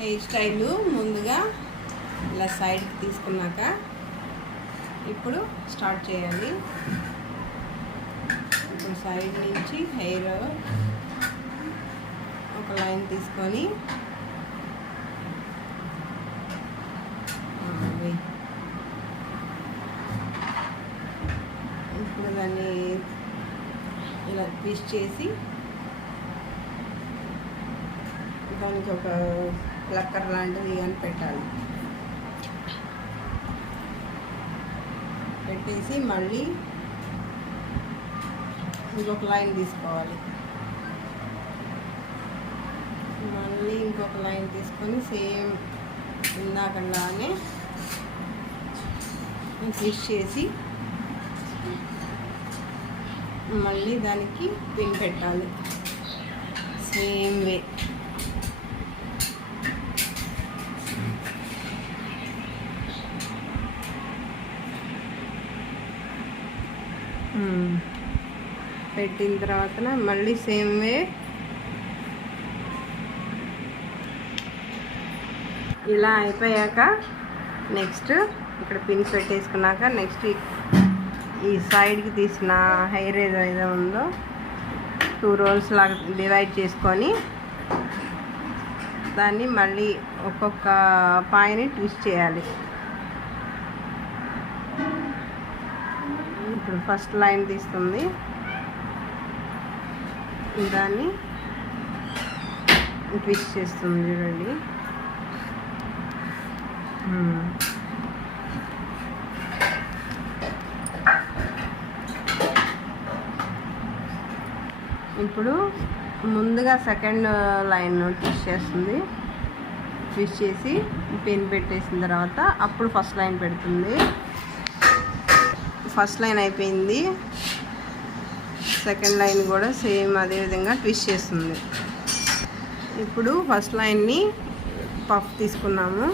Hair style ముందుగా ఇలా సైడ్కి తీసుకున్నాక ఇప్పుడు స్టార్ట్ చేయాలి. ఇప్పుడు సైడ్ నుంచి హెయిర్ ఒక లైన్ తీసుకొని ఇప్పుడు దాన్ని ఇలా ట్విస్ట్ చేసి దానికి ఒక ప్లక్కర్ లాంటిది కానీ పెట్టాలి. పెట్టేసి మళ్ళీ ఇంకొక లైన్ తీసుకోవాలి. మళ్ళీ ఇంకొక లైన్ తీసుకొని సేమ్ ఇందాకలానే ట్విస్ట్ చేసి మళ్ళీ దానికి పిన్ పెట్టాలి. సేమ్ వే పెట్టిన తర్వాత మళ్ళీ సేమ్ వే ఇలా అయిపోయాక నెక్స్ట్ ఇక్కడ పిన్స్ పెట్టేసుకున్నాక నెక్స్ట్ ఈ సైడ్కి తీసిన హెయిర్ ఏదైతే ఉందో 2 రోల్స్ లాగా డివైడ్ చేసుకొని దాన్ని మళ్ళీ ఒక్కొక్క పాయని ట్విస్ట్ చేయాలి. ఇప్పుడు ఫస్ట్ లైన్ తీస్తుంది, దాన్ని ట్విస్ట్ చేస్తుంది చూడండి. ఇప్పుడు ముందుగా సెకండ్ లైన్ ట్విస్ట్ చేస్తుంది. ట్విస్ట్ చేసి పిన్ పెట్టేసిన తర్వాత అప్పుడు ఫస్ట్ లైన్ పెడుతుంది. ఫస్ట్ లైన్ అయిపోయింది, సెకండ్ లైన్ కూడా సేమ్ అదే విధంగా ట్విస్ట్ చేస్తుంది. ఇప్పుడు ఫస్ట్ లైన్ని పఫ్ తీసుకున్నాము,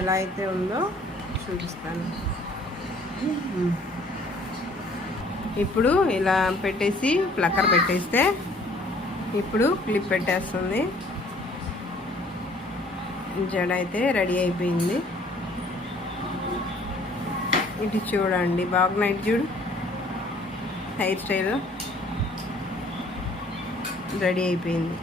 ఎలా అయితే ఉందో చూపిస్తాను. ఇప్పుడు ఇలా పెట్టేసి ప్లక్కర్ పెట్టేస్తే ఇప్పుడు క్లిప్ పెట్టేస్తుంది. జడ అయితే రెడీ అయిపోయింది. ఇటు చూడండి, బాగున్నాయి చూడు, హెయిర్ స్టైల్ రెడీ అయిపోయింది.